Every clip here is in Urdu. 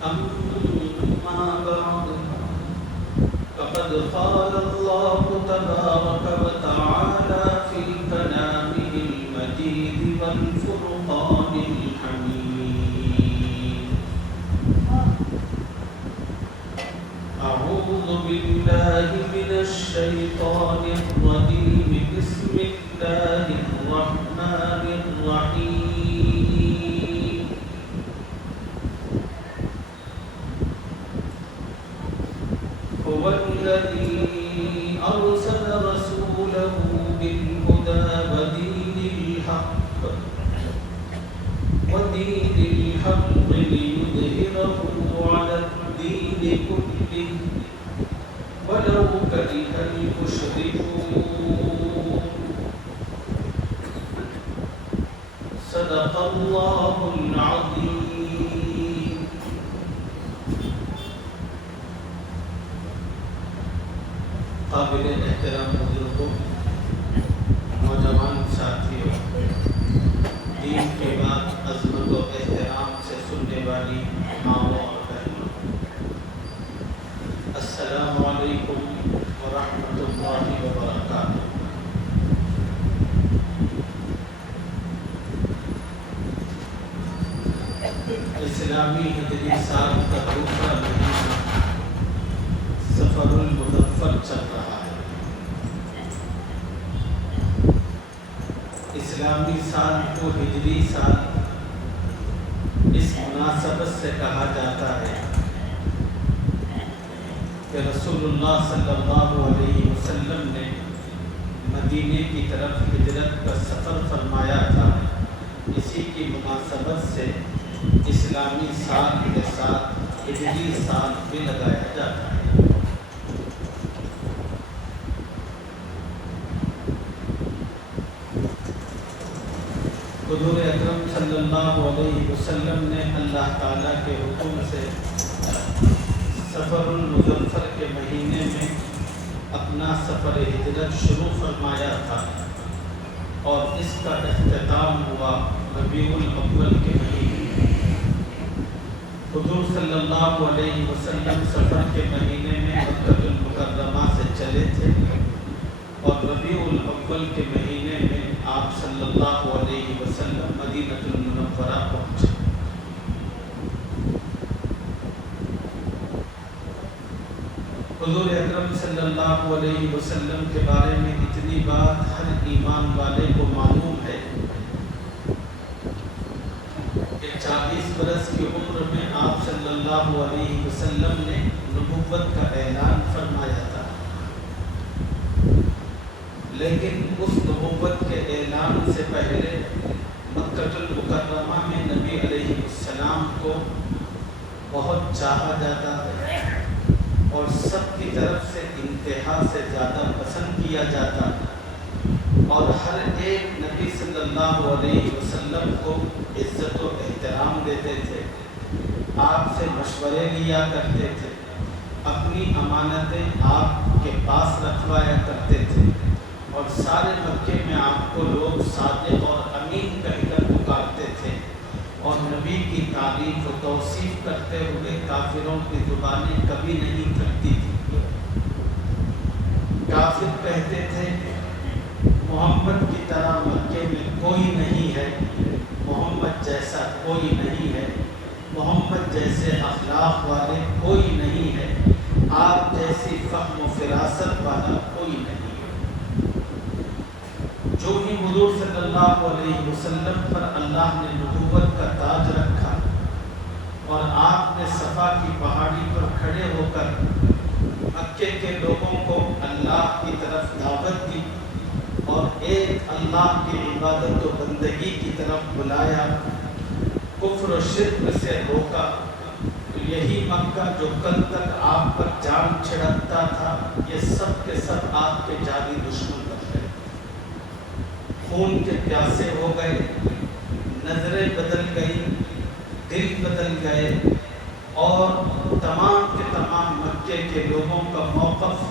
أما بعد فقد قال الله تبارك وتعالى في كلامه المجيد والفرقان الحميد. أعوذ بالله من الشيطان الرجيم. بسم الله الرحمن الرحيم. هو الذي أرسل رسوله بالهدى ودين الحق ليظهره على الدين كله ولو كره المشركون. صدق الله العظيم. قابل احترام بزرگوں، نوجوان ساتھیوں، دین کے بعد عظمت و احترام سے سننے والی ماؤں اور بہنوں، السلام علیکم ورحمۃ اللہ وبرکاتہ۔ اسلامی ہجری سال کا دوسرا مہینہ سفر المظفر چل رہا ہے۔ اسلامی سال کو ہجری سال اس مناسبت سے کہا جاتا ہے کہ رسول اللہ صلی اللہ علیہ وسلم نے مدینے کی طرف ہجرت کا سفر فرمایا تھا۔ اسی کی مناسبت سے اسلامی سال کے ساتھ ہجری سال بھی لگایا جاتا ہے۔ حضور اکرم صلی اللہ علیہ وسلم نے اللہ تعالیٰ کے حکم سے سفر المظفر کے مہینے میں اپنا سفر ہجرت شروع فرمایا تھا، اور اس کا اختتام ہوا ربیع الاول کے مہینے۔ حضور صلی اللہ علیہ وسلم سفر کے مہینے میں مکہ المکرمہ سے چلے تھے، اور ربیع الاول کے مہینے میں آپ صلی اللہ علیہ وسلم مدینہ المنورہ پہنچے۔ حضور اکرم صلی اللہ علیہ وسلم کے بارے میں اتنی بات ہر ایمان والے کو معلوم ہے کہ 40 برس کی عمر میں آپ صلی اللہ علیہ وسلم نے نبوت کا اعلان فرمایا تھا، لیکن اس نبوت کے اعلان سے پہلے مکہ المکرمہ میں نبی علیہ السلام کو بہت چاہا جاتا ہے، اور سب کی طرف سے انتہا سے زیادہ پسند کیا جاتا ہے، اور ہر ایک نبی صلی اللہ علیہ وسلم کو عزت و احترام دیتے تھے، آپ سے مشورے لیا کرتے تھے، اپنی امانتیں آپ کے پاس رکھوایا کرتے تھے، اور سارے مکے میں آپ کو لوگ صادق اور امین کہہ کر پکارتے تھے، اور نبی کی تعریف و توصیف کرتے ہوئے کافروں کی زبانیں کبھی نہیں تھکتی تھی۔ کافر کہتے تھے محمد کی طرح مکے میں کوئی نہیں ہے، محمد جیسا کوئی نہیں ہے، محمد جیسے اخلاق والے کوئی نہیں ہے، آپ جیسی فہم و فراست والا کوئی نہیں۔ جو ہی حضور صلی اللہ علیہ وسلم پر اللہ نے نبوت کا تاج رکھا، اور آپ نے صفا کی پہاڑی پر کھڑے ہو کر مکے کے لوگوں کو اللہ کی طرف دعوت دی، اور ایک اللہ کی عبادت و بندگی کی طرف بلایا، کفر و شرک سے روکا، تو یہی مکہ جو کل تک آپ پر جان چھڑکتا تھا، یہ سب کے سب آپ کے جانی دشمن بن گئے، خون کے پیاسے ہو گئے، نظریں بدل گئی، دل بدل گئے، اور تمام کے تمام مکے کے لوگوں کا موقف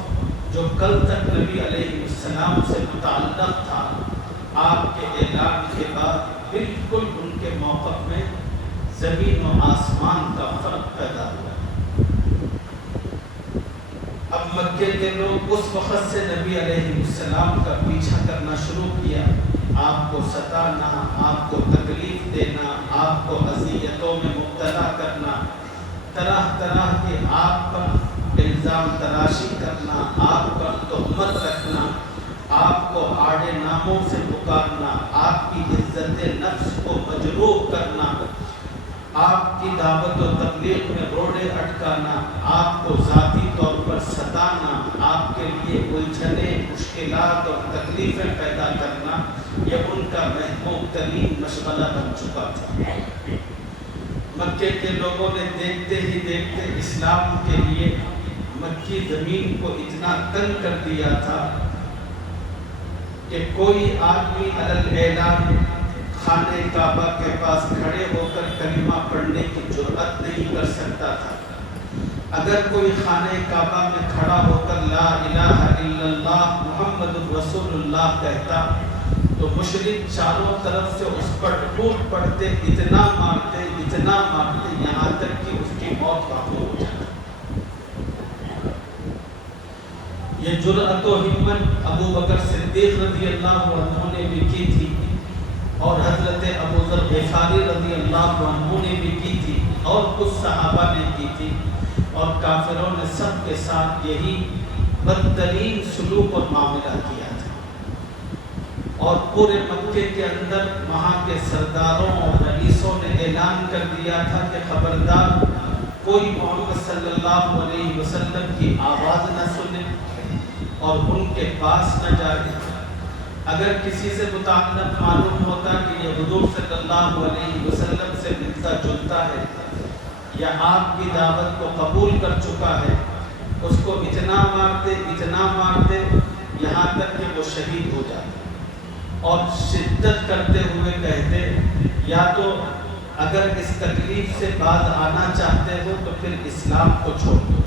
جو کل تک نبی علیہ السلام سے متعلق تھا، آپ کے اعلان کے بعد بالکل ان کے موقف میں زمین و آسمان کا فرق پیدا مکے کے لوگ اس وقت سے نبی علیہ السلام کا پیچھا کرنا شروع کیا، آپ کو ستانا، آپ کو تکلیف دینا، آپ کو اذیتوں میں مبتلا کرنا، طرح طرح کے آپ پر الزام تراشی کرنا، آپ پر تہمت رکھنا، آپ کو آڑے ناموں سے پکارنا، آپ کی عزت نفس کو مجروح کرنا، آپ کی دعوت و تبلیغ میں روڑے اٹکانا، آپ کو ذاتی طور پر ستانا، آپ کے لیے الجھنیں، مشکلات اور تکلیفیں پیدا کرنا، یہ ان کا محبوب ترین مشغلہ بن چکا تھا۔ مکے کے لوگوں نے دیکھتے ہی دیکھتے اسلام کے لیے مکی زمین کو اتنا تنگ کر دیا تھا کہ کوئی آدمی علی اعلان خانہ کعبہ کے پاس کھڑے ہو کر کلمہ پڑھنے کی جرأت نہیں کر سکتا تھا۔ اگر کوئی خانہ کعبہ میں کھڑا ہو کر لا الہ الا اللہ محمد رسول اللہ کہتا تو مشرک چاروں طرف سے اس پر ٹوٹ پڑتے، اتنا مارتے یہاں تک کہ اس کی موت واقع ہو جاتی۔ یہ جرأت و ہمت ابو بکر صدیق رضی اللہ عنہ نے بھی کی تھی، اور حضرت ابو ذر غفاری رضی اللہ عنہ نے بھی کی تھی، اور کچھ صحابہ نے کی تھی، اور کافروں نے سب کے ساتھ یہی بدترین سلوک اور معاملہ کیا تھا۔ اور پورے مکے کے اندر وہاں کے سرداروں اور رئیسوں نے اعلان کر دیا تھا کہ خبردار کوئی محمد صلی اللہ علیہ وسلم کی آواز نہ سنے اور ان کے پاس نہ جائے۔ اگر کسی سے متعلق معلوم ہوتا کہ یہ حضور صلی اللہ علیہ وسلم سے ملتا جلتا ہے یا آپ کی دعوت کو قبول کر چکا ہے، اس کو اتنا مارتے یہاں تک کہ وہ شہید ہو جاتے، اور شدت کرتے ہوئے کہتے یا تو اگر اس تکلیف سے باز آنا چاہتے ہو تو پھر اسلام کو چھوڑ دو۔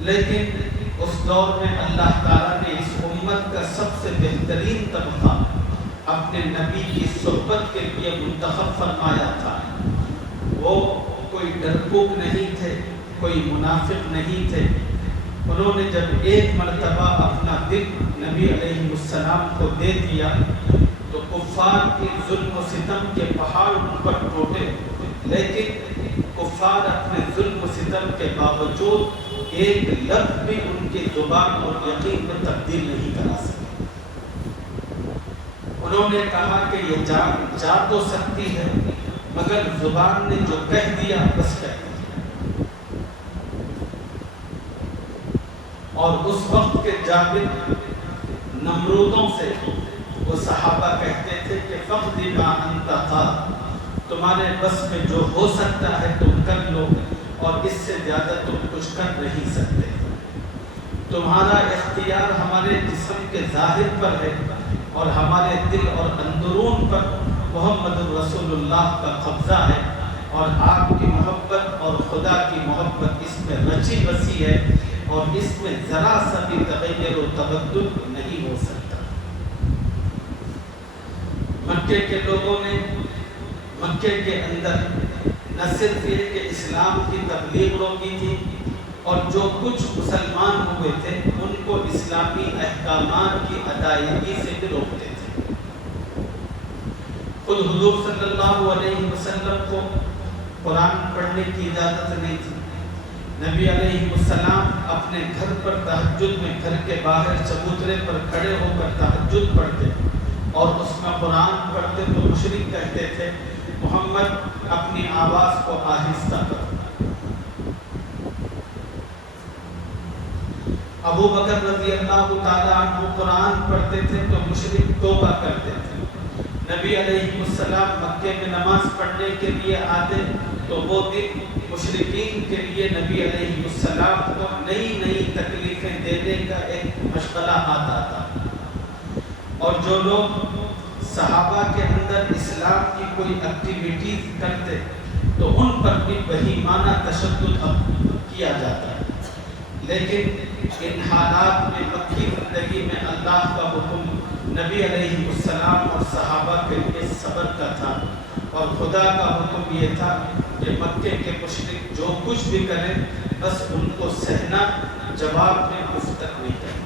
لیکن اس دور میں اللہ تعالیٰ نے اس امت کا سب سے بہترین طبقہ اپنے نبی کی صحبت کے لیے منتخب فرمایا تھا۔ وہ کوئی ڈرپوک نہیں تھے، کوئی منافق نہیں تھے۔ انہوں نے جب ایک مرتبہ اپنا دل نبی علیہ السلام کو دے دیا تو کفار کی ظلم و ستم کے پہاڑ ان پر ٹوٹے، لیکن کفار اپنے ظلم و ستم کے باوجود ایک لفظ بھی ان کی زبان اور یقین میں تبدیل نہیں کرا سکے۔ انہوں نے کہا کہ یہ جان جا تو سکتی ہے مگر زبان نے جو کہہ دیا بس کہہ دیا۔ اور اس وقت کے جابر نمرودوں سے وہ صحابہ کہتے تھے کہ فقد ما انت قاد، تمہارے بس میں جو ہو سکتا ہے تم کر لو، اور اس سے زیادہ تم کچھ کر نہیں سکتے۔ تمہارا اختیار ہمارے جسم کے ظاہر پر ہے اور ہمارے دل اور اندرون پر محمد رسول اللہ کا قبضہ ہے، اور آپ کی محبت اور خدا کی محبت اس میں رچی بسی ہے، اور اس میں ذرا سا بھی تغیر و تبدل نہیں ہو سکتا۔ مکے کے لوگوں نے مکے کے اندر نہ صرف یہ کہ اسلام کی تبلیغ روکی تھی، اور جو کچھ مسلمان ہوئے تھے ان کو اسلامی احکامات کی ادائیگی سے بھی روکتے تھے۔ خود حضور صلی اللہ علیہ وسلم کو قرآن پڑھنے کی اجازت نہیں تھی۔ نبی علیہ السلام اپنے گھر پر تہجد میں گھر کے باہر چبوترے پر کھڑے ہو کر تہجد پڑھتے اور اس میں قرآن پڑھتے تو مشرک کہتے تھے محمد اپنی آواز کو آہستہ کرو۔ ابو بکر رضی اللہ تعالیٰ عنہ قرآن پڑھتے تھے تو مشرک توبہ کرتے تھے۔ نبی علیہ السلام مکے میں نماز پڑھنے کے لیے آتے تو وہ دن مشرکین کے لیے نبی علیہ السلام کو نئی نئی تکلیفیں دینے کا ایک مشغلہ آتا تھا، اور جو لوگ صحابہ کے اندر اسلام کی کوئی ایکٹیویٹیز کرتے تو ان پر بھی بہیمانہ تشدد کیا جاتا ہے۔ لیکن ان حالات میں مکی زندگی میں اللہ کا حکم نبی علیہ السلام اور صحابہ کے لیے صبر کا تھا، اور خدا کا حکم یہ تھا کہ مکے کے مشرک جو کچھ بھی کریں بس ان کو سہنا، جواب میں گفتگو نہیں کرنا،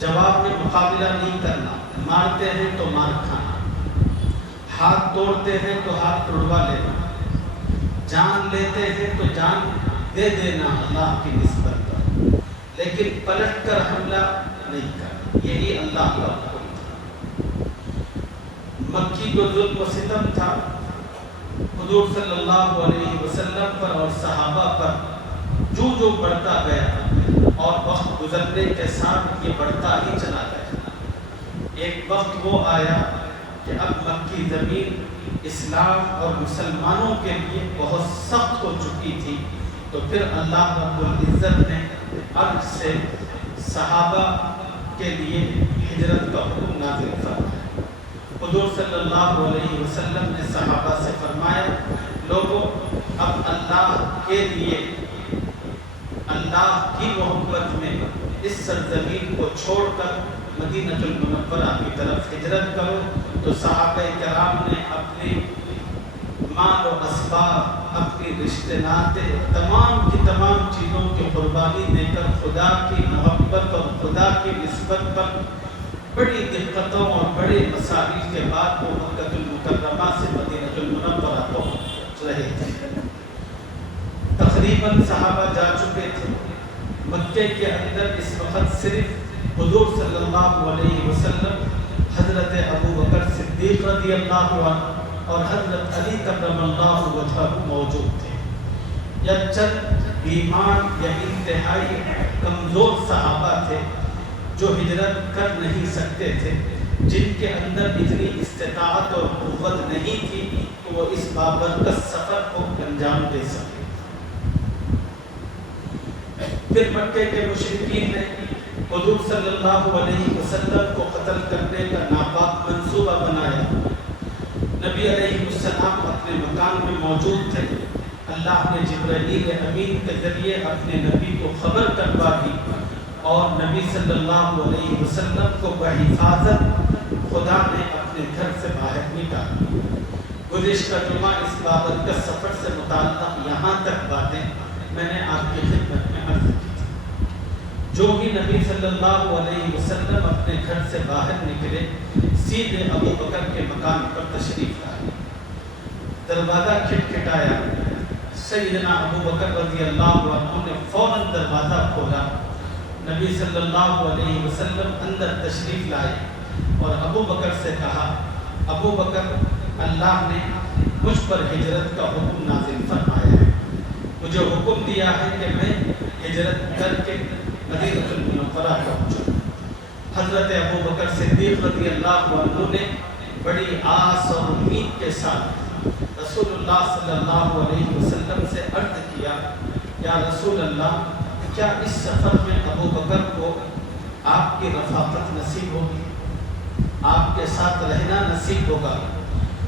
جواب میں مقابلہ نہیں کرنا، مارتے ہیں تو مار کھانا، ہاتھ توڑتے ہیں تو ہاتھ توڑوا لینا، جان لیتے ہیں تو جان دے دینا اللہ کی نسبت پر، لیکن پلٹ کر حملہ نہیں کرنا، یہی اللہ کا حکم تھا۔ مکی کو ظلم و ستم تھا حضور صلی اللہ علیہ وسلم پر اور صحابہ پر جو جو بڑھتا گیا اور وقت گزرنے کے ساتھ یہ بڑھتا ہی چلا گیا۔ ایک وقت وہ آیا کہ اب مکی زمین اسلام اور مسلمانوں کے لیے بہت سخت ہو چکی تھی، تو پھر اللہ رب العزت نے عرش سے صحابہ کے لیے ہجرت کا حکم نازل فرمایا۔ حضور صلی اللہ علیہ وسلم نے صحابہ سے فرمایا، لوگوں اب اللہ کے لیے، اللہ کی محبت میں اس سرزمین کو چھوڑ کر مدینہ المنورہ کی طرف ہجرت کرو۔ تو صحابہ کرام نے اپنی مال و اسباب، اپنی رشتے ناطے، تمام کی تمام چیزوں کی قربانی دے کر خدا کی محبت اور خدا کی نسبت پر بڑی دقتوں اور بڑے مسائل کے بعد وہ مکہ المکرمہ سے مدینہ المنورہ پہنچ رہے تھے۔ تقریباً صحابہ جا چکے تھے۔ مکے کے اندر اس وقت صرف حضور صلی اللہ علیہ وسلم، حضرت ابو بکر صدیق رضی اللہ عنہ اور حضرت علی کرم اللہ وجہہ موجود تھے۔ یا چند بیمار یا انتہائی کمزور صحابہ تھے جو ہجرت کر نہیں سکتے تھے، جن کے اندر اتنی استطاعت اور قوت نہیں تھی کہ وہ اس بابرکت سفر کو انجام دے سکے۔ پھر مکے کے مشرکین نے حضور صلی اللہ علیہ وسلم کو قتل کرنے کا ناپاک منصوبہ بنایا۔ نبی علیہ السلام اپنے مکان میں موجود تھے، اللہ نے جبرائیل امین کے ذریعے اپنے نبی کو خبر کروا دی اور نبی صلی اللہ علیہ وسلم کو بحفاظت خدا نے اپنے گھر سے باہر نکالا۔ گزشتہ جمعہ اس بابرکت سفر سے متعلق یہاں تک باتیں میں نے آپ کی خدمت میں عرض کی تھی۔ جو ہی نبی صلی اللہ علیہ وسلم اپنے گھر سے باہر نکلے، سیدھے ابو بکر کے مکان پر تشریف لائے۔ دروازہ کھٹکھٹایا، سیدنا ابو بکر رضی اللہ عنہ نے فوراً دروازہ کھولا۔ نبی صلی اللہ علیہ وسلم اندر تشریف لائے اور ابو بکر سے کہا، ابو بکر، اللہ نے مجھ پر ہجرت کا حکم نازل فرمایا ہے، مجھے حکم دیا ہے کہ میں ہجرت کر کے مدینہ المنورہ پہنچوں۔ حضرت ابو بکر صدیق رضی اللہ عنہ نے بڑی آس اور امید کے ساتھ رسول اللہ صلی اللہ علیہ وسلم سے عرض کیا، یا رسول اللہ، کیا اس سفر میں ابو بکر کو آپ کی رفاقت نصیب ہوگی، آپ کے ساتھ رہنا نصیب ہوگا؟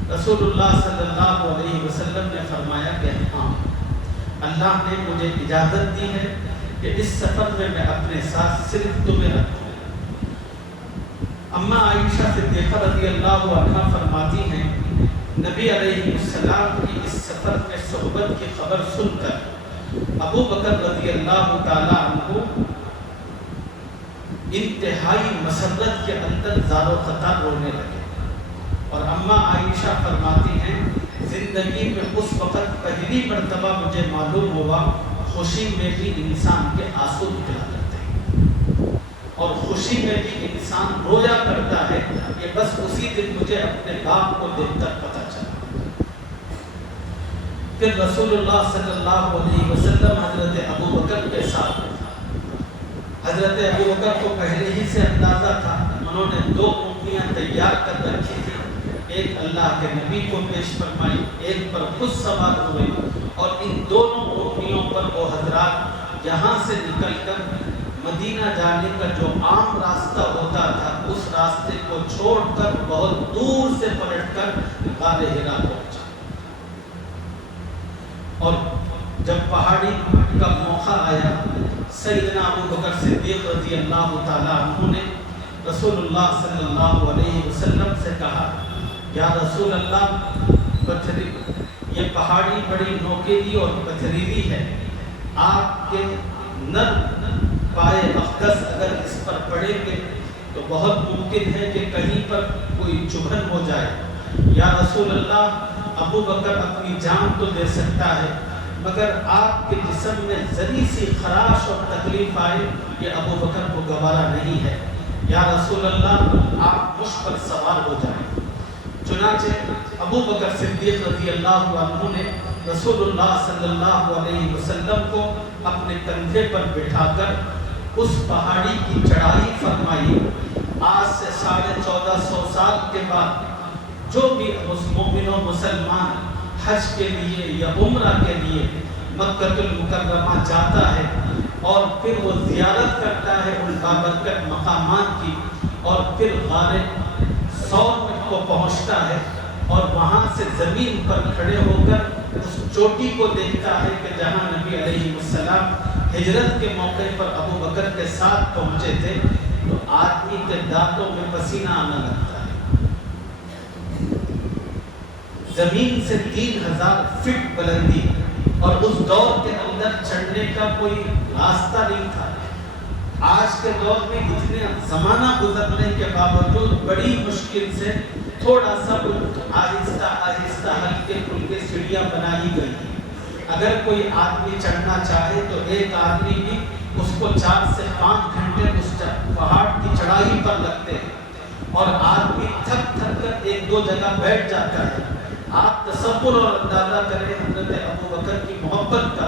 رسول اللہ صلی اللہ علیہ وسلم نے فرمایا کہ ہاں، اللہ نے مجھے اجازت دی ہے کہ اس سفر میں میں اپنے ساتھ صرف تمہیں رکھوں۔ اماں عائشہ صدیقہ رضی اللہ عنہا فرماتی ہیں، نبی علیہ السلام کی اس سفر میں صحبت کی خبر سن کر ابو بکر رضی اللہ تعالی عنہ انتہائی مسرت کے اندر زار و قطار رونے لگے، اور اماں عائشہ فرماتی ہیں، زندگی میں اس وقت پہلی مرتبہ مجھے معلوم ہوا خوشی میں بھی انسان کے آنسو نکلا کرتے ہیں، اور خوشی میں بھی انسان رویا کرتا ہے، یہ بس اسی دن مجھے اپنے باپ کو دیکھ کر پتہ چلا۔ پھر رسول اللہ صلی اللہ علیہ وسلم حضرت ابو بکر کے ساتھ، حضرت ابو بکر کو پہلے ہی سے اندازہ تھا، انہوں نے 2 اونٹنیاں تیار کر رکھی تھی، ایک اللہ کے نبی کو پیش فرمائی، ایک پر خود سوار ہوئے، اور ان دونوں اونٹنیوں پر وہ حضرات یہاں سے نکل کر مدینہ جانے کا جو عام راستہ ہوتا تھا اس راستے کو چھوڑ کر بہت دور سے پلٹ کر غار حرا پہنچا۔ اور جب پہاڑی کا موقع آیا، سیدنا ابو بکر صدیق رضی اللہ تعالی عنہ نے رسول اللہ صلی اللہ علیہ وسلم سے کہا یا رسول اللہ یہ پہاڑی بڑی نوکیلی اور پتھریلی ہے، آپ کے نرم پائے اقدس اگر اس پر پڑیں گے تو بہت ممکن ہے کہ کہیں پر کوئی چبھن ہو جائے۔ یا رسول اللہ ابو بکر اپنی جان تو دے سکتا ہے مگر آپ کے جسم میں ذری سی خراش اور تکلیف آئے یہ ابو بکر کو گوارا نہیں ہے، یا رسول اللہ آپ مجھ پر سوار ہو جائیں۔ چنانچہ ابو بکر صدیق رضی اللہ عنہ نے رسول اللہ صلی اللہ علیہ وسلم کو اپنے کندھے پر بٹھا کر اس پہاڑی کی چڑھائی فرمائی۔ آج سے 1450 سال کے بعد جو بھی مومن و مسلمان حج کے لیے یا عمرہ کے لیے مکہ المکرمہ جاتا ہے اور پھر وہ زیارت کرتا ہے ان بابرکت مقامات کی اور پھر غار ثور کو پہنچتا ہے اور وہاں سے زمین پر کھڑے ہو کر اس چوٹی کو دیکھتا ہے کہ جہاں نبی علیہ السلام ہجرت کے موقع پر ابو بکر کے ساتھ پہنچے تھے، تو آدمی کے دانتوں میں پسینہ آنا لگتا ہے۔ زمین سے 3000 فٹ بلندی اور اس دور کے اندر چڑھنے کا کوئی راستہ نہیں تھا۔ آج کے دور میں اتنے زمانہ گزرنے کے باوجود بڑی مشکل سے تھوڑا سا آہستہ آہستہ ہلکے پھلکے سیڑھیاں بنائی گئی۔ اگر کوئی آدمی چڑھنا چاہے تو ایک آدمی بھی اس کو 4 سے 5 گھنٹے اس پہاڑ کی چڑھائی پر لگتے ہیں اور آدمی تھک تھک کر ایک دو جگہ بیٹھ جاتا ہے۔ آپ تصور اور اندازہ کریں حضرت ابو بکر کی محبت کا،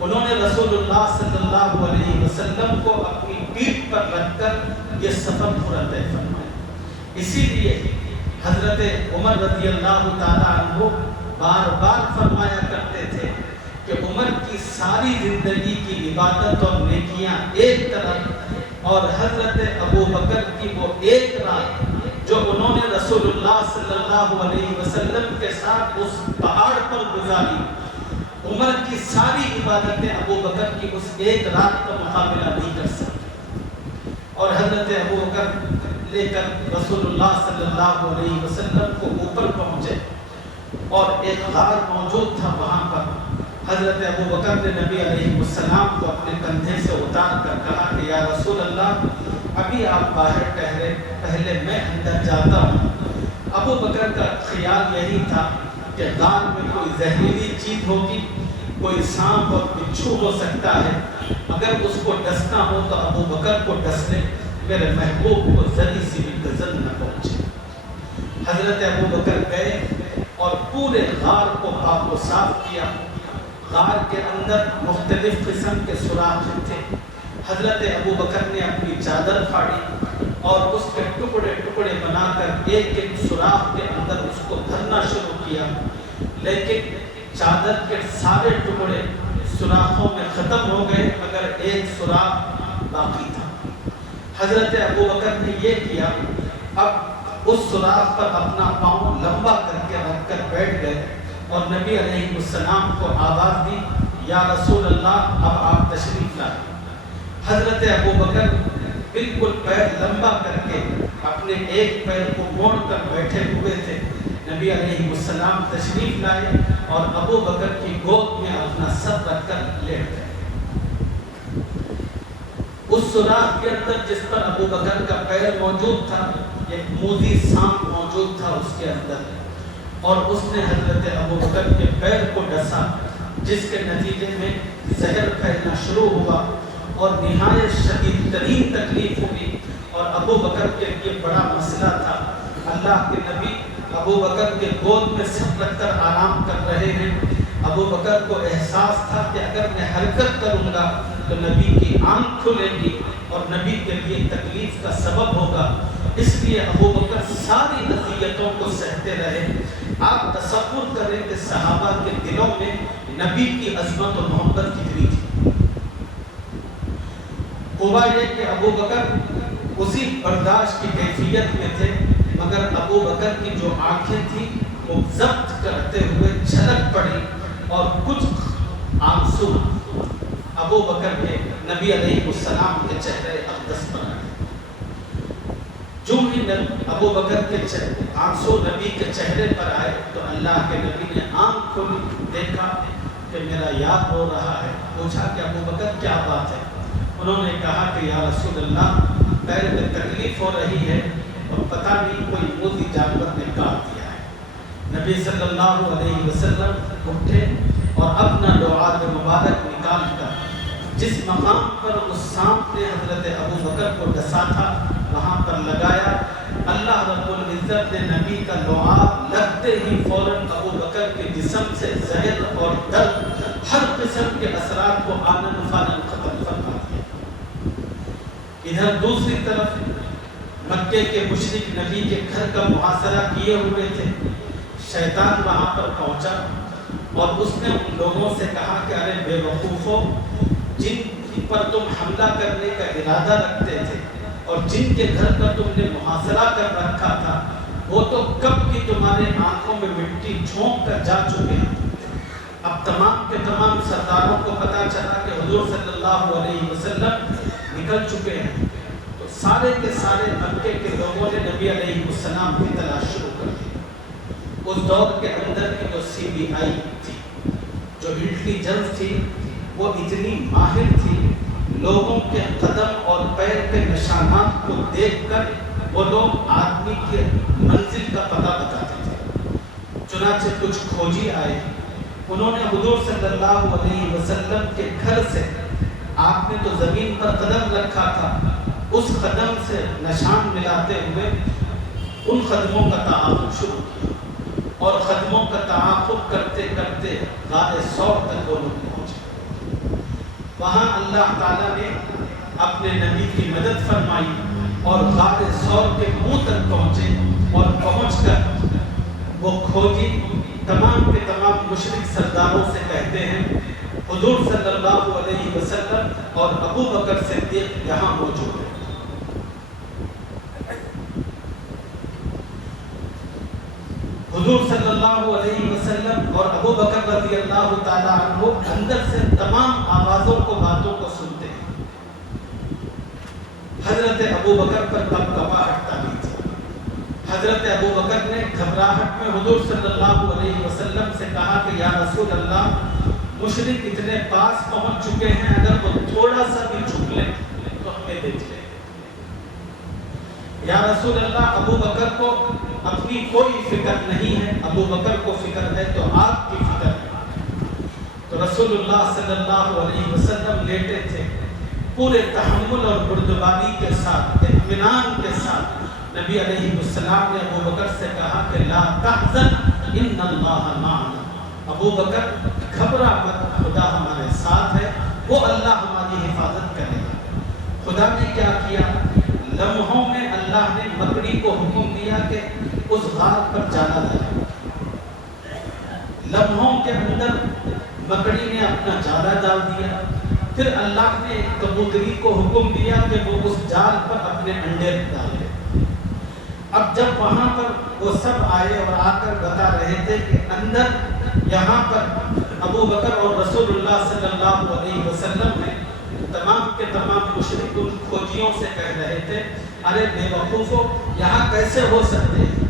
انہوں نے رسول اللہ صلی اللہ علیہ وسلم کو اپنی پیٹھ پر رکھ کر یہ سفر پورا طے فرمایا۔ اسی لیے حضرت عمر رضی اللہ تعالیٰ عنہ بار بار فرمایا کرتے تھے کہ عمر کی ساری زندگی کی عبادت اور نیکیاں ایک طرف اور حضرت ابو بکر کی وہ ایک رات جو انہوں نے رسول اللہ صلی اللہ علیہ وسلم کے ساتھ اس پہاڑ پر گزاری، عمر کی ساری عبادتیں ابو بکر کی اس ایک رات کا مقابلہ نہیں کر سکتی۔ اور حضرت ابو بکر لے کر رسول اللہ صلی اللہ علیہ وسلم کو اوپر پہنچے اور ایک غار موجود تھا، وہاں پر حضرت ابو بکر نے نبی علیہ السلام کو اپنے کندھے سے اتار کر کہا کہ یا رسول اللہ ابھی آپ باہر ٹھہرے، پہلے میں اندر جاتا ہوں۔ ابو بکر کا خیال یہی تھا کہ غار میں کوئی زہریلی چیز ہوگی، کوئی سانپ اور بچھو ہو سکتا ہے، اگر اس کو ڈسنا ہو تو ابو بکر کو ڈس لے، میرے محبوب کو ذری سی بھی گزن نہ پہنچے۔ حضرت ابو بکر گئے اور پورے غار کو پاک و صاف کیا۔ غار کے اندر مختلف قسم کے سوراخ تھے۔ حضرت ابو بکر نے اپنی چادر پھاڑی اور اس کے ٹکڑے ٹکڑے بنا کر ایک ایک سوراخ کے اندر اس کو بھرنا شروع کیا، لیکن چادر کے سارے ٹکڑے سوراخوں میں ختم ہو گئے مگر ایک سوراخ باقی تھا۔ حضرت ابو بکر نے یہ کیا، اب اس سوراخ پر اپنا پاؤں لمبا کر کے رکھ کر بیٹھ گئے اور نبی علیہ السلام کو آواز دی یا رسول اللہ اب آپ تشریف لائیں۔ حضرت ابو بکر بالکل پیر لمبا کر کے اپنے ایک پیر کو موڑ کر بیٹھے ہوئے تھے۔ نبی علیہ السلام تشریف لائے اور ابو بکر کی گود میں اپنا سر رکھ کر لیٹ گئے۔ اس سوراخ کے اندر جس پر ابو بکر کا پیر موجود تھا، ایک موذی سانپ موجود تھا اس کے اندر، اور اس نے حضرت ابو بکر کے پیر کو ڈسا، جس کے نتیجے میں زہر پھیلنا شروع ہوا اور نہایت شدید ترین تکلیف ہوئی اور ابو بکر کے لیے بڑا مسئلہ تھا۔ اللہ کے نبی ابو بکر کے گود میں سر رکھ کر آرام کر رہے ہیں۔ ابو بکر کو احساس تھا کہ اگر میں حرکت کروں گا تو نبی کی آنکھ کھلے گی اور نبی کے لیے تکلیف کا سبب ہوگا، اس لیے ابو بکر ساری اذیتوں کو سہتے رہے۔ آپ تصور کریں کہ صحابہ کے دلوں میں نبی کی عظمت و محبت کتنی تھی۔ ہوا یہ کہ ابو بکر اسی برداشت کی کیفیت میں تھے، مگر ابو بکر کی جو آنکھیں تھیں وہ ضبط کرتے ہوئے جھلک پڑی اور کچھ آنسو ابو بکر کے نبی علیہ السلام کے چہرے اقدس پر آئے۔ جو ہی ابو بکر کے آنسو نبی کے چہرے پر آئے تو اللہ کے نبی نے آنکھ کھولی، دیکھا کہ میرا یار رو رہا ہے. پوچھا کہ ابو بکر کیا بات ہے؟ انہوں نے کہا کہ یا رسول اللہ پیر میں تکلیف ہو رہی ہے اور پتہ نہیں کوئی موذی جانور نے کاٹ دیا ہے. نبی صلی اللہ علیہ وسلم اٹھے اور اپنا دعا مبارک نکال کر جس مقام پر اس سانپ نے حضرت ابو بکر کو ڈسا تھا وہاں پر لگایا. اللہ رب العزت نے نبی کا لعاب لگتے ہی فوراً ابو بکر کے جسم سے زہر اور درد ہر قسم کے اثرات کو آنن فانن ختم فرما دیا. ادھر دوسری طرف مکے کے مشرک نبی کے گھر کا محاصرہ کیے ہوئے تھے. شیطان وہاں پر پہنچا اور اس نے ان لوگوں سے کہا کہ ارے بے وقوفو، جن پر تم حملہ کرنے کا ارادہ رکھتے تھے اور جن کے گھر کا تم نے محاصرہ کر رکھا تھا وہ تو کب کی تمہارے آنکھوں میں مٹی جھونک کر جا چکے ہیں. اب تمام کے تمام سرداروں کو پتا چلا کہ حضور صلی اللہ علیہ وسلم نکل چکے ہیں تو سارے کے سارے مکے کے لوگوں نے نبی علیہ السلام کی تلاش شروع کر دی. اس دور کے اندر کی جو CBI تھی، جو انٹیلیجنس تھی، وہ اتنی ماہر تھی، لوگوں کے قدم اور پیر کے نشانات کو دیکھ کر وہ لوگ آدمی کے منزل کا پتہ بتاتے تھے. چنانچہ کچھ کھوجی آئے، انہوں نے حضور صلی اللہ علیہ وسلم کے گھر سے، آپ نے تو زمین پر قدم رکھا تھا، اس قدم سے نشان ملاتے ہوئے ان قدموں کا تعاقب شروع کیا اور قدموں کا تعاقب کرتے کرتے غار ثور تک وہ لوگ پہنچے. وہاں اللہ تعالیٰ نے اپنے نبی کی مدد فرمائی اور غار ثور کے منہ تک پہنچے اور پہنچ کر وہ کھوجی تمام کے تمام مشرک سرداروں سے کہتے ہیں حضور صلی اللہ علیہ وسلم اور ابو بکر صدیق یہاں موجود ہیں. حضور صلی اللہ علیہ وسلم اور ابو بکر رضی اللہ تعالیٰ عنہ اندر سے تمام آوازوں کو، باتوں کو سنتے ہیں. حضرت ابو بکر پر کبکباہٹ تاری تھی. حضرت ابو بکر نے گھبراہٹ میں حضور صلی اللہ علیہ وسلم سے کہا کہ یا رسول اللہ مشرک اتنے پاس پہنچ چکے ہیں، اگر وہ تھوڑا سا بھی جھک لیں تو ہمیں دیکھ لیں. یا رسول اللہ ابو بکر کو اپنی کوئی فکر نہیں ہے، ابو بکر کو فکر ہے تو آپ کی فکر ہے. تو رسول اللہ صلی اللہ علیہ وسلم لیٹے تھے، پورے تحمل اور بردباری کے ساتھ، اطمینان کے ساتھ نبی علیہ السلام نے ابو بکر سے کہا کہ لا تحزن ان اللہ معنا. ابو بکر گھبرا مت، خدا ہمارے ساتھ ہے، وہ اللہ ہماری حفاظت کرے گا. خدا نے کیا کیا؟ لمحوں میں اللہ نے مکڑی کو حکم دیا کہ اس غار پر جانا لگا. لمحوں کے اندر مکڑی نے اپنا جالا ڈال دیا. پھر اللہ نے ایک کبوتری کو حکم دیا کہ وہ اس جال پر اپنے انڈے ڈالے. اب جب وہاں پر وہ سب آئے اور آ کر بتا رہے تھے کہ اندر یہاں پر ابو بکر اور رسول اللہ صلی اللہ علیہ وسلم نے، تمام کے تمام مشرک ان کھوجیوں سے کہہ رہے تھے ارے بے وقوفو، یہاں کیسے ہو سکتے ہیں؟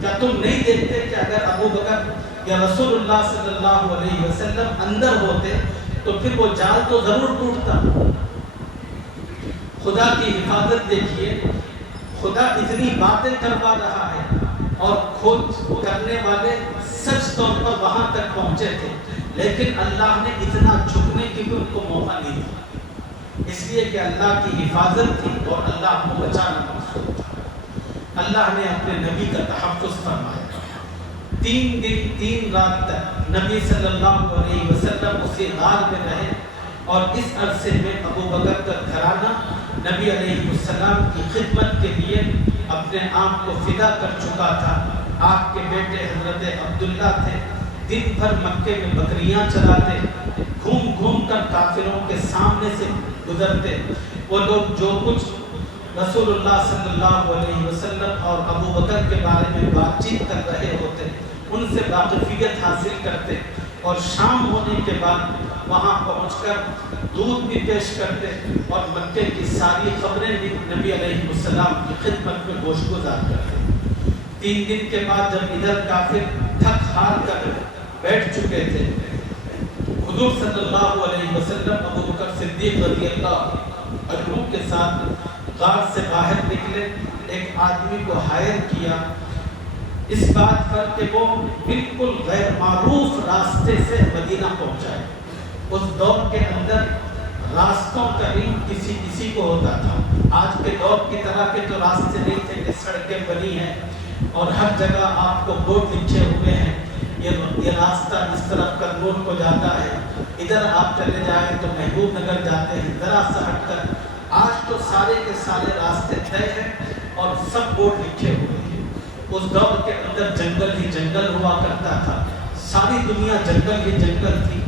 کیا تم نہیں دیکھتے کہ اگر ابو بکر یا رسول اللہ صلی اللہ علیہ وسلم اندر ہوتے تو پھر وہ جال تو ضرور ٹوٹتا. خدا کی حفاظت دیکھیے، خدا اتنی باتیں کروا رہا ہے اور کھوج کرنے والے سچ طور پر وہاں تک پہنچے تھے، لیکن اللہ نے اتنا جھکنے کی بھی ان کو موقع نہیں دیا، اس لیے کہ اللہ کی حفاظت تھی اور اللہ کو بچانا مقصود تھا. اللہ نے اپنے نبی کا تحفظ فرمایا. 3 دن 3 رات تک نبی صلی اللہ علیہ وسلم اسی غار میں رہے اور اس عرصے میں ابو بکر کا گھرانہ نبی علیہ السلام کی خدمت کے لیے اپنے آپ کو فدا کر چکا تھا. آپ کے بیٹے حضرت عبداللہ تھے، دن بھر مکے میں بکریاں چراتے، گھوم گھوم کر کافروں کے سامنے سے گزرتے. وہ لوگ جو کچھ رسول اللہ صلی اللہ علیہ وسلم اور ابو بکر کے بارے میں بات چیت کر رہے ہوتے ان سے واقفیت حاصل کرتے اور شام ہونے کے بعد وہاں پہنچ کر دودھ بھی پیش کرتے اور مکے کی ساری خبریں بھی نبی علیہ السلام کی خدمت میں گوش گزار کرتے۔ 3 دن کے بعد جب ادھر کافر تھک ہار کر بیٹھ چکے تھے، حضور صلی اللہ علیہ وسلم ابو بکر صدیق رضی اللہ عنہ کے ساتھ غار سے باہر نکلے، ایک آدمی کو ہائر کیا اس بات پر کہ وہ بالکل غیر معروف راستے سے مدینہ پہنچائے۔ اس دور کے اندر راستوں کا علم کسی کو ہوتا تھا۔ آج کے دور کی طرح کے تو راستے نہیں تھے کہ سڑکیں بنی ہیں اور ہر جگہ آپ کو بورڈ لکھے ہوئے ہیں، یہ راستہ اس طرف کرنول کو جاتا ہے، ادھر آپ چلے جائیں تو محبوب نگر جاتے ہیں، ذرا سا ہٹ کر۔ آج تو سارے کے سارے راستے طے ہیں اور سب بورڈ لکھے ہوئے ہیں۔ اس دور کے اندر جنگل ہی جنگل ہوا کرتا تھا، ساری دنیا جنگل ہی جنگل تھی،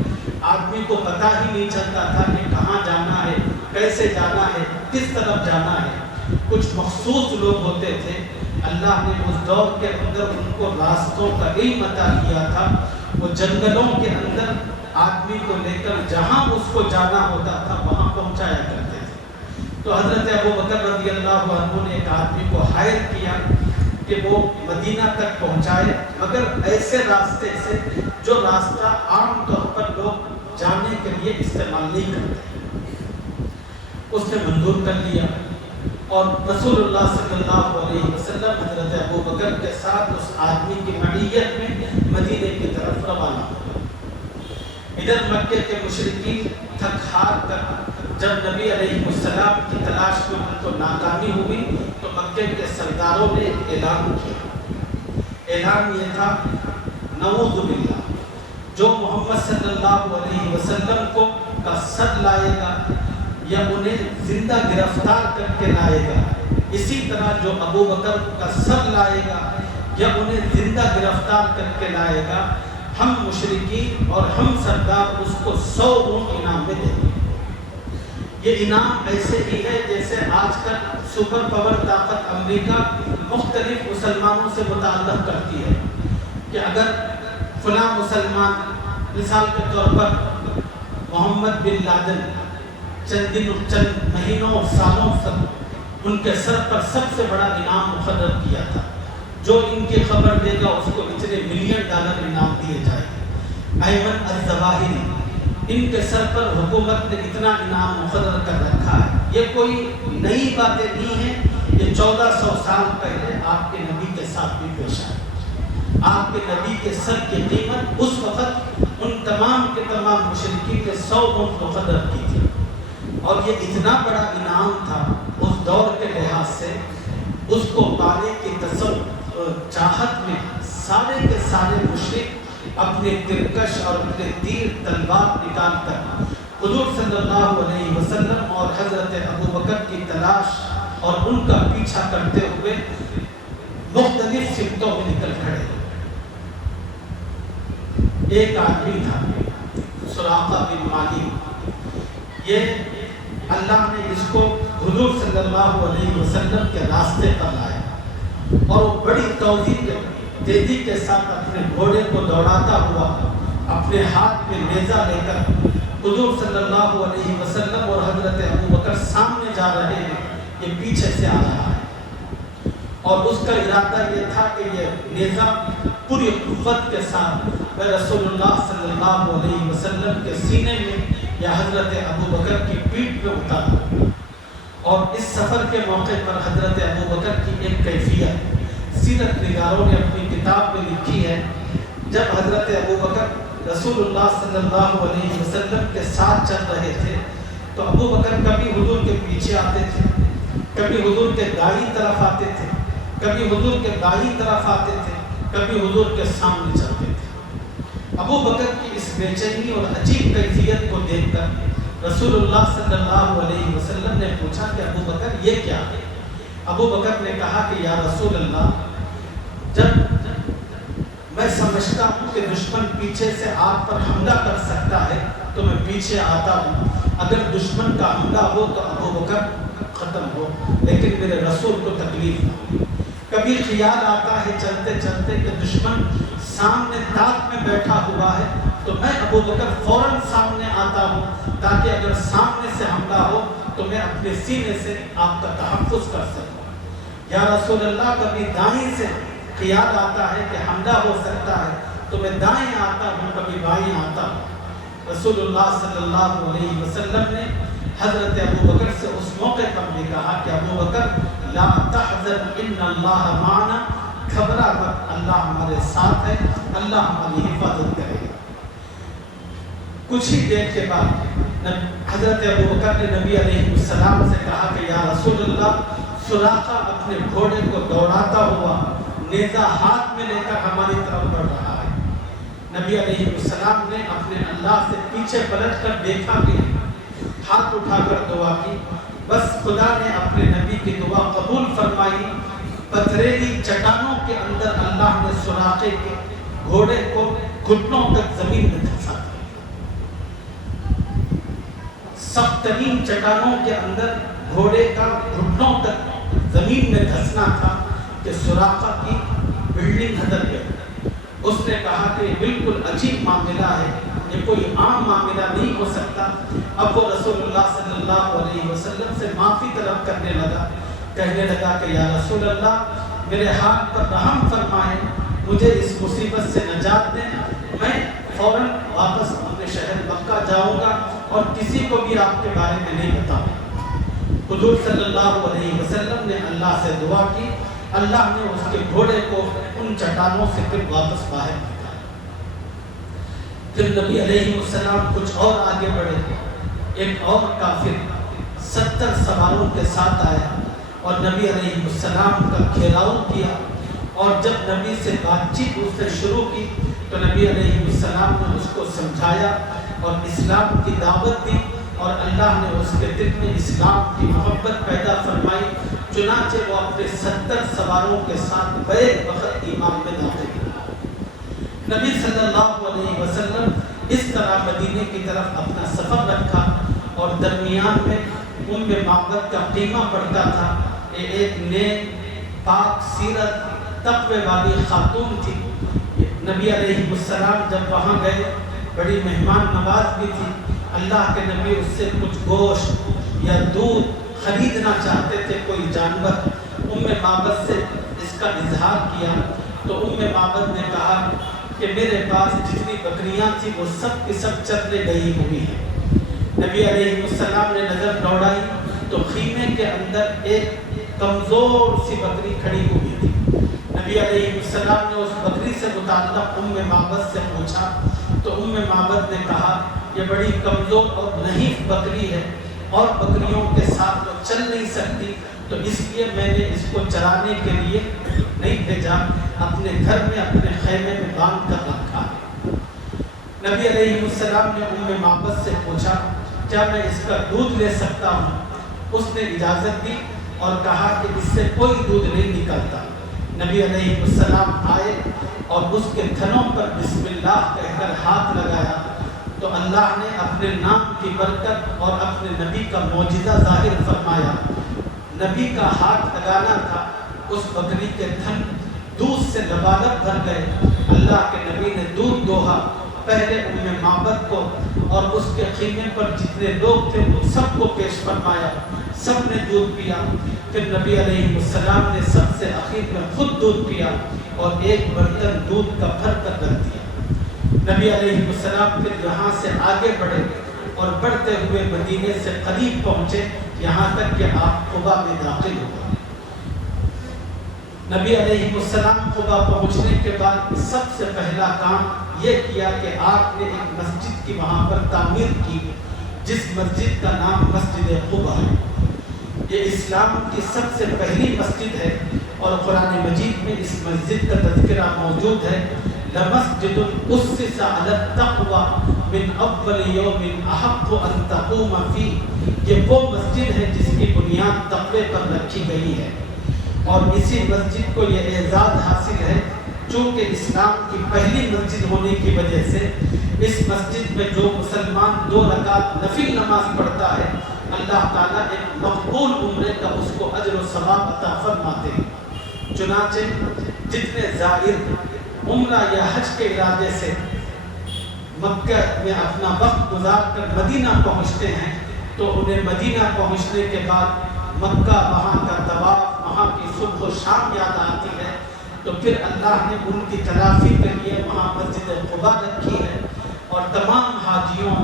آدمی کو پتہ ہی نہیں چلتا تھا کہ کہاں جانا ہے، کیسے جانا ہے، کس طرف جانا ہے۔ کچھ مخصوص لوگ ہوتے تھے، اللہ نے اس دور کے اندر ان کو راستوں کا علم عطا کیا تھا، وہ جنگلوں کے اندر آدمی کو لے کر جہاں اس کو جانا ہوتا تھا وہاں پہنچایا کرتے تھے۔ تو حضرت ابو بکر رضی اللہ عنہ نے ایک آدمی کو ہائر کیا کہ وہ مدینہ تک پہنچائے، مگر ایسے راستے سے جو راستہ عام طور پر لوگ جانے کے لیے استعمال نہیں کرتے۔ اس نے منظور کر لیا اور رسول اللہ صلی اللہ علیہ وسلم حضرت ابو بکر کے ساتھ اس آدمی کی معیت میں مدینے کی طرف روانہ ہو۔ ادھر مکے کے مشرکین تھک ہار کر جب نبی علیہ السلام کی تلاش میں ان کو ناکامی ہوئی تو مکے کے سرداروں نے اعلان کیا۔ اعلان یہ تھا، نعوذ باللہ، جو محمد صلی اللہ علیہ وسلم کو کا سر لائے گا یا انہیں زندہ گرفتار کر کے لائے گا، اسی طرح جو ابو بکر کا سر لائے گا یا انہیں زندہ گرفتار کر کے لائے گا، ہم مشرکین اور ہم سردار اس کو 100 اونٹ انعام میں دیں گے۔ یہ انعام ایسے ہی ہے جیسے آج کل سپر پاور طاقت امریکہ مختلف مسلمانوں سے متعلق کرتی ہے کہ اگر فلاں مسلمان، مثال کے طور پر محمد بن لادن چند مہینوں اور سالوں تک ان کے سر پر سب سے بڑا انعام مقرر کیا تھا، جو ان کی خبر دے گا اس کو اتنے $1,000,000 انعام دیے جائیں گے۔ ایمن الظواہری، ان کے سر پر حکومت نے اتنا انعام مقرر کر رکھا ہے۔ یہ کوئی نئی باتیں نہیں ہیں، یہ 1400 سال پہلے آپ کے نبی کے ساتھ بھی پیش آئی۔ آپ کے نبی کے سر کی قیمت اس وقت ان تمام کے تمام مشرکین نے 100 اونٹ مقرر کی تھی، اور یہ اتنا بڑا انعام تھا اس دور کے لحاظ سے، اس کو پانے کی چاہت میں سارے کے سارے مشرک اپنے ترکش اور اپنے تیر تلوار نکال کر حضور صلی اللہ علیہ وسلم اور حضرت ابو بکر کی تلاش اور ان کا پیچھا کرتے ہوئے مختلف سمتوں میں نکل کھڑے۔ ایک آدمی تھا سراقہ بن مالک، یہ اللہ نے اس کو حضور صلی اللہ علیہ وسلم کے راستے پر لایا، اور وہ بڑی تیزی کے ساتھ اپنے گھوڑے کو دوڑاتا ہوا اپنے ہاتھ میں نیزہ لے کر حضور صلی اللہ علیہ وسلم اور حضرت ابو بکر سامنے جا رہے ہیں، یہ پیچھے سے آ رہا ہے، اور اس کا ارادہ یہ تھا کہ یہ نیزہ پوری قوت کے ساتھ میں رسول اللہ صلی اللہ علیہ وسلم کے سینے میں یا حضرت ابو بکر کی پیٹھ میں اتارا۔ اور اس سفر کے موقع پر حضرت ابو بکر کی ایک کیفیت سیرت نگاروں نے اپنی کتاب میں لکھی ہے۔ جب حضرت ابو بکر رسول اللہ صلی اللہ علیہ وسلم کے ساتھ چل رہے تھے تو ابو بکر کبھی حضور کے پیچھے آتے تھے، کبھی حضور کے دائیں طرف آتے تھے، کبھی حضور کے دائیں طرف آتے تھے، کبھی حضور کے سامنے چلتے تھے۔ ابو بکر کی اس بے چینی اور عجیب کیفیت کو دیکھ کر رسول اللہ صلی اللہ علیہ وسلم نے پوچھا کہ ابو بکر یہ کیا ہے؟ ابو بکر نے کہا کہ یا رسول اللہ، جب میں سمجھتا ہوں کہ دشمن پیچھے سے آپ پر حملہ کر سکتا ہے تو میں پیچھے آتا ہوں، اگر دشمن کا حملہ ہو تو ابو بکر ختم ہو، لیکن میرے رسول کو تکلیف نہ ہو۔ کبھی خیال آتا ہے چلتے چلتے کہ دشمن سامنے تاک میں بیٹھا ہوا ہے، تو میں ابو بکر فوراً سامنے آتا ہوں تاکہ اگر سامنے سے حملہ ہو تو میں اپنے سینے سے آپ کا تحفظ کر سکوں۔ یا رسول اللہ کبھی دائیں سے خیال آتا ہے کہ حملہ ہو سکتا ہے تو میں دائیں آتا ہوں، کبھی بائیں آتا ہوں۔ رسول اللہ صلی اللہ علیہ وسلم نے حضرت ابو بکر سے اس موقع پر بھی کہا کہ ابو بکر لا تحزن ان اللہ معنا، گھبرا مت، اللہ ہمارے ساتھ ہے، اللہ ہماری حفاظت کرے گا۔ کچھ ہی دیر کے بعد حضرت ابو بکر نے نبی علیہ السلام سے کہا کہ یا رسول اللہ، سراقہ اپنے گھوڑے کو دوڑاتا ہوا نیزہ ہاتھ میں لے کر ہماری طرف بڑھ رہا ہے۔ نبی علیہ السلام نے اپنے اللہ سے پیچھے پلٹ کر دیکھا بھی، ہاتھ اٹھا کر دعا کی، بس خدا نے اپنے نبی کی دعا قبول فرمائی۔ پتھریلی چٹانوں کے اندر اللہ نے سراقے کے گھوڑے کو گھٹنوں تک زمین میں دھسا دیا۔ سخت ترین چٹانوں کے اندر گھوڑے کا گھٹنوں تک زمین میں دھسنا تھا کہ سراقہ کی بلڈنگ ہدر گئی۔ اس نے کہا کہ بالکل عجیب معاملہ ہے، یہ کوئی عام معاملہ نہیں ہو سکتا۔ اب وہ رسول اللہ صلی اللہ علیہ وسلم سے معافی طلب کرنے لگا، کہنے لگا کہ یا رسول اللہ، میرے حال پر رحم فرمائیں، مجھے اس مصیبت سے نجات دیں، میں فوراً واپس اپنے شہر مکہ جاؤں گا اور کسی کو بھی آپ کے بارے میں نہیں بتاؤں۔ حضور صلی اللہ علیہ وسلم نے اللہ سے دعا کی، اللہ نے اس کے گھوڑے کو ان چٹانوں سے پھر واپس باہر نکالا۔ پھر نبی علیہ السلام کچھ اور آگے بڑھے، ایک اور کافر 70 سواروں کے ساتھ آیا اور نبی علیہ السلام کا گھیراؤ کیا، اور جب نبی سے بات چیت اس سے شروع کی تو نبی علیہ السلام نے اس کو سمجھایا اور اسلام کی دعوت دی، اور اللہ نے اس کے دل میں اسلام کی محبت پیدا فرمائی، چنانچہ وہ اپنے 70 سواروں کے ساتھ بیک وقت ایمان میں داخل ہوئے۔ نبی صلی اللہ علیہ وسلم اس طرح مدینے کی طرف اپنا سفر رکھا، اور درمیان میں معبد کا قیمہ پڑتا تھا۔ یہ ایک نیک پاک سیرت تقوی والی خاتون تھی۔ نبی علیہ السلام جب وہاں گئے، بڑی مہمان نواز بھی تھی۔ اللہ کے نبی اس سے کچھ گوشت یا دودھ خریدنا چاہتے تھے، کوئی جانور۔ معبد سے اس کا اظہار کیا تو معبد نے کہا کہ میرے پاس جتنی بکریاں تھیں وہ سب کی سب چرنے گئی ہوئی ہیں۔ نبی علیہ السلام نے نظر دوڑائی تو خیمے کے اندر ایک کمزور سی بکری کھڑی ہوئی تھی۔ نبی علیہ السلام نے اس بکری سے متعلق معبد سے پوچھا تو معبد نے کہا یہ بڑی کمزور اور نحیف بکری ہے، اور بکریوں کے ساتھ وہ چل نہیں سکتی، تو اس لیے میں نے اس کو چرانے کے لیے نہیں بھیجا، اپنے گھر میں اپنے خیمے میں باندھ کر رکھا ہے۔ نبی علیہ السلام نے معبد سے پوچھا کیا میں اس کا دودھ لے سکتا ہوں؟ اس نے اجازت دی اور کہا کہ اس سے کوئی دودھ نہیں نکلتا۔ نبی علیہ السلام آئے اور اس کے تھنوں پر بسم اللہ کہہ کر ہاتھ لگایا تو اللہ نے اپنے نام کی برکت اور اپنے نبی کا معجزہ ظاہر فرمایا۔ نبی کا ہاتھ لگانا تھا، اس بکری کے تھن دودھ سے لبالب بھر گئے۔ اللہ کے نبی نے دودھ دوہا، پہلے معبد کو اور اس کے خیمے پر جتنے لوگ تھے ان سب کو پیش فرمایا، سب نے دودھ پیا۔ پھر نبی علیہ السلام نے سب سے اخیر میں خود دودھ پیا اور ایک برتن دودھ کا بھر کر رکھ دیا۔ نبی علیہ السلام پھر یہاں سے آگے بڑھے اور بڑھتے ہوئے مدینے سے قریب پہنچے، یہاں تک کہ آپ قبا میں داخل ہو گئے۔ نبی علیہ السلام قبا پہنچنے کے بعد سب سے پہلا کام یہ کیا کہ آپ نے ایک مسجد کی وہاں پر تعمیر کی، جس مسجد کا نام مسجد قبا ہے۔ یہ اسلام کی سب سے پہلی مسجد ہے اور قرآن مجید میں اس مسجد کا تذکرہ موجود ہے۔ لَمَسْجِدٌ أُسِّسَ عَلَى التَّقْوَى مِنْ أَوَّلِ يَوْمٍ أَحَقُّ أَن تَقُومَ فِيهِ۔ یہ وہ مسجد ہے جس کی بنیاد تقوی پر رکھی گئی ہے، اور اسی مسجد کو یہ اعزاز حاصل ہے چونکہ اسلام کی پہلی مسجد ہونے کی وجہ سے اس مسجد میں جو مسلمان 2 رکعت نفل نماز پڑھتا ہے، اللہ تعالیٰ ایک مقبول عمرے کا اس کو اجر و ثواب عطا فرماتے ہیں۔ چنانچہ جتنے زائر عمرہ یا حج کے ارادے سے مکہ میں اپنا وقت گزار کر مدینہ پہنچتے ہیں تو انہیں مدینہ پہنچنے کے بعد مکہ، وہاں کا طواف، وہاں کی صبح و شام یاد آتی ہے، تو پھر اللہ نے ان کی تلافی کے لیے وہاں مسجد قباء رکھی ہے اور تمام حاجیوں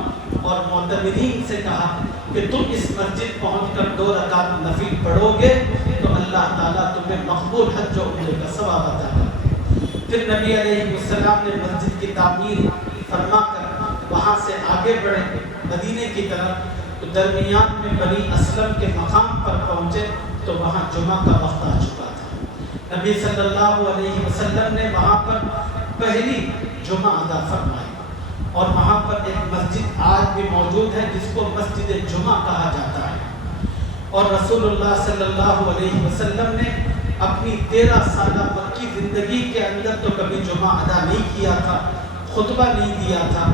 اور معتمرین سے کہا کہ تم اس مسجد پہنچ کر 2 رکعت نفل پڑھو گے تو اللہ تعالیٰ تمہیں مقبول حج و عمرے کا ثواب عطا کرے۔ پھر نبی علیہ السلام نے مسجد کی تعمیر فرما کر وہاں سے آگے بڑھے مدینے کی طرف، تو درمیان میں بنی اسلم کے مقام پر پہنچے تو وہاں جمعہ کا وقت آ چکا تھا۔ نبی صلی اللہ علیہ وسلم نے وہاں پر پہلی جمعہ ادا فرمائی، اور وہاں پر ایک مسجد آج بھی موجود ہے جس کو مسجد جمعہ کہا جاتا ہے۔ اور رسول اللہ صلی اللہ علیہ وسلم نے اپنی 13 سالہ مکی زندگی کے اندر تو کبھی جمعہ ادا نہیں کیا تھا، خطبہ نہیں دیا تھا،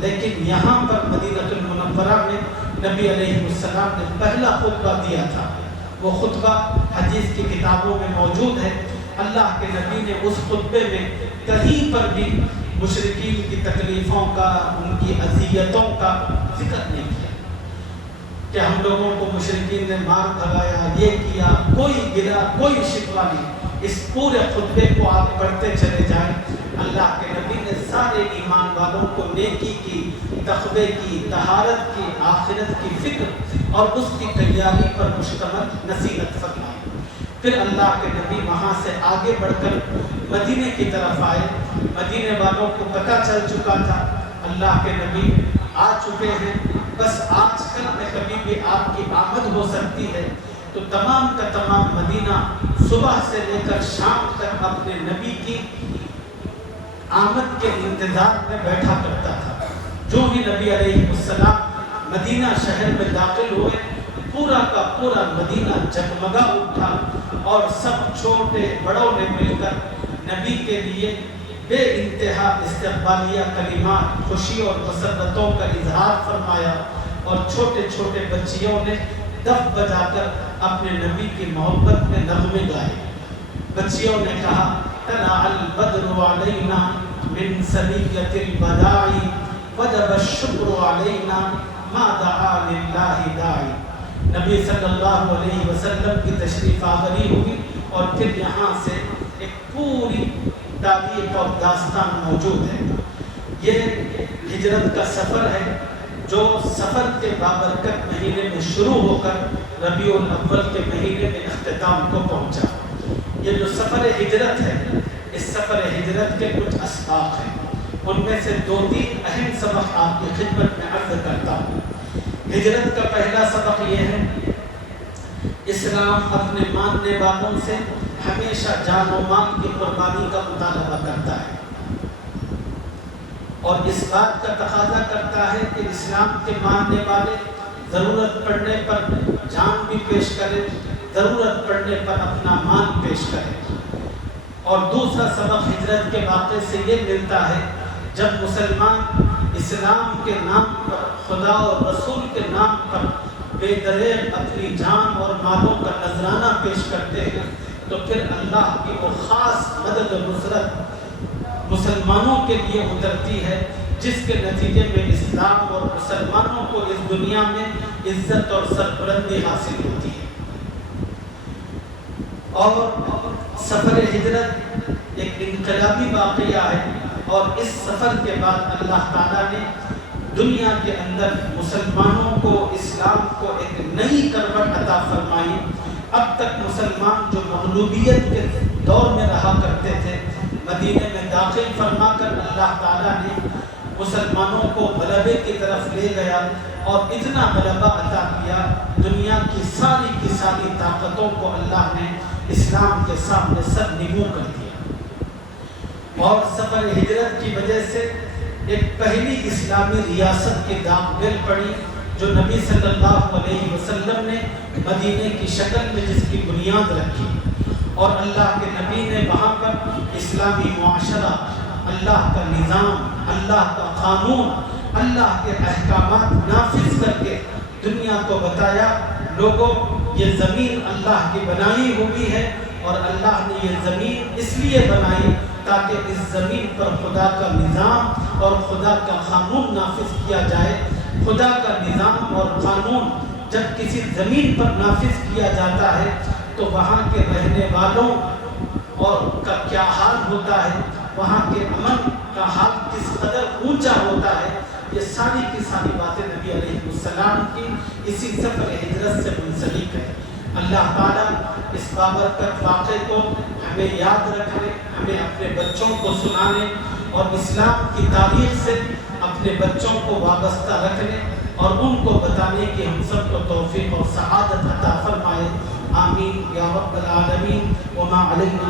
لیکن یہاں پر مدینہ المنورہ میں نبی علیہ السلام نے پہلا خطبہ دیا تھا۔ وہ خطبہ حدیث کی کتابوں میں موجود ہے۔ اللہ کے نبی نے اس خطبے میں کہیں پر بھی مشرکین کی تکلیفوں کا، ان کی اذیتوں کا ذکر نہیں کیا کہ ہم لوگوں کو مشرکین نے مار بھگایا، یہ کیا، کوئی گلا، کوئی شکوہ نہیں۔ اس پورے خطبے کو آپ پڑھتے چلے جائیں، اللہ کے نبی نے سارے ایمان والوں کو نیکی کی، تقوی کی، طہارت کی، آخرت کی فکر اور اس کی تیاری پر مشتمل نصیحت فرمائی۔ پھر اللہ کے نبی وہاں سے آگے بڑھ کر مدینے کی طرف آئے۔ مدینے والوں کو پتہ چل چکا تھا اللہ کے نبی آ چکے ہیں، بس آج کل میں کبھی بھی آپ کی آمد ہو سکتی ہے، تو تمام کا تمام مدینہ صبح سے لے کر شام تک اپنے نبی کی آمد کے انتظار میں بیٹھا کرتا تھا۔ جو ہی نبی علیہ السلام مدینہ شہر میں داخل ہوئے، پورا کا پورا مدینہ جگمگا اٹھا اور سب چھوٹے بڑوں نے مل کر نبی کے لیے بے انتہا استقبالیہ کلمات، خوشی اور مسرتوں کا اظہار فرمایا، اور چھوٹے چھوٹے بچیوں نے دف بجا کر اپنے نبی کی محبت میں نغمے گائے۔ بچیوں نے کہا طلع البدر علینا من ثنیۃ الوداع وجب الشکر علینا ما دعا للہ داعی۔ نبی صلی اللہ علیہ وسلم کی تشریف آوری ہوئی، اور پھر یہاں سے ایک پوری تاریخ اور داستان موجود ہے۔ یہ ہجرت کا سفر ہے جو سفر کے بابرکت مہینے میں شروع ہو کر ربیع الاول کے مہینے میں اختتام کو پہنچا۔ یہ جو سفر ہجرت ہے، اس سفر ہجرت کے کچھ اسباق ہیں، ان میں سے 2-3 اہم سبق آپ کی خدمت میں عرض کرتا ہوں۔ ہجرت کا پہلا سبق یہ ہے، اسلام اپنے ماننے والوں سے ہمیشہ جان و مال کی قربانی کا مطالبہ کرتا ہے، اور اس بات کا تقاضا کرتا ہے کہ اسلام کے ماننے والے ضرورت پڑنے پر جان بھی پیش کریں، ضرورت پڑنے پر اپنا مال پیش کریں۔ اور دوسرا سبق ہجرت کے واقعے سے یہ ملتا ہے، جب مسلمان اسلام کے نام پر، خدا اور رسول کے نام پر بے دریغ اپنی جان اور مالوں کا نذرانہ پیش کرتے ہیں، تو پھر اللہ کی وہ خاص مدد و نصرت مسلمانوں کے لیے اترتی ہے، جس کے نتیجے میں اسلام اور مسلمانوں کو اس دنیا میں عزت اور سربلندی حاصل ہوتی ہے۔ اور سفر ہجرت ایک انقلابی واقعہ ہے، اور اس سفر کے بعد اللہ تعالیٰ نے دنیا کے اندر مسلمانوں کو، اسلام کو ایک نئی کروٹ عطا فرمائی۔ اب تک مسلمان جو مغلوبیت کے دور میں رہا کرتے تھے، مدینے میں داخل فرما کر اللہ تعالیٰ نے مسلمانوں کو غلبے کی طرف لے گیا، اور اتنا غلبہ عطا کیا، دنیا کی ساری طاقتوں کو اللہ نے اسلام کے سامنے سر نگوں کر دیا۔ اور سفر ہجرت کی وجہ سے ایک پہلی اسلامی ریاست کی داغ مل پڑی، جو نبی صلی اللہ علیہ وسلم نے مدینے کی شکل میں جس کی بنیاد رکھی، اور اللہ کے نبی نے وہاں پر اسلامی معاشرہ، اللہ کا نظام، اللہ کا قانون، اللہ کے احکامات نافذ کر کے دنیا کو بتایا، لوگوں یہ زمین اللہ کی بنائی ہوئی ہے، اور اللہ نے یہ زمین اس لیے بنائی تاکہ اس زمین پر خدا کا نظام اور خدا کا قانون نافذ کیا جائے۔ خدا کا نظام اور قانون جب کسی زمین پر نافذ کیا جاتا ہے تو وہاں کے رہنے والوں اور کا کیا حال ہوتا ہے، وہاں کے امن کا حال کس قدر اونچا ہوتا ہے، یہ ساری کی ساری باتیں نبی علیہ السلام کی اسی سفر ہجرت سے منسلک ہے۔ اللہ تعالیٰ اس بابرکت واقعے کو ہمیں یاد رکھنے، ہمیں اپنے بچوں کو سنانے اور اسلام کی تاریخ سے اپنے بچوں کو وابستہ رکھنے اور ان کو بتانے کہ ہم سب کو توفیق اور سعادت عطا فرمائے۔ آمین یا رب العالمین۔ وما علینا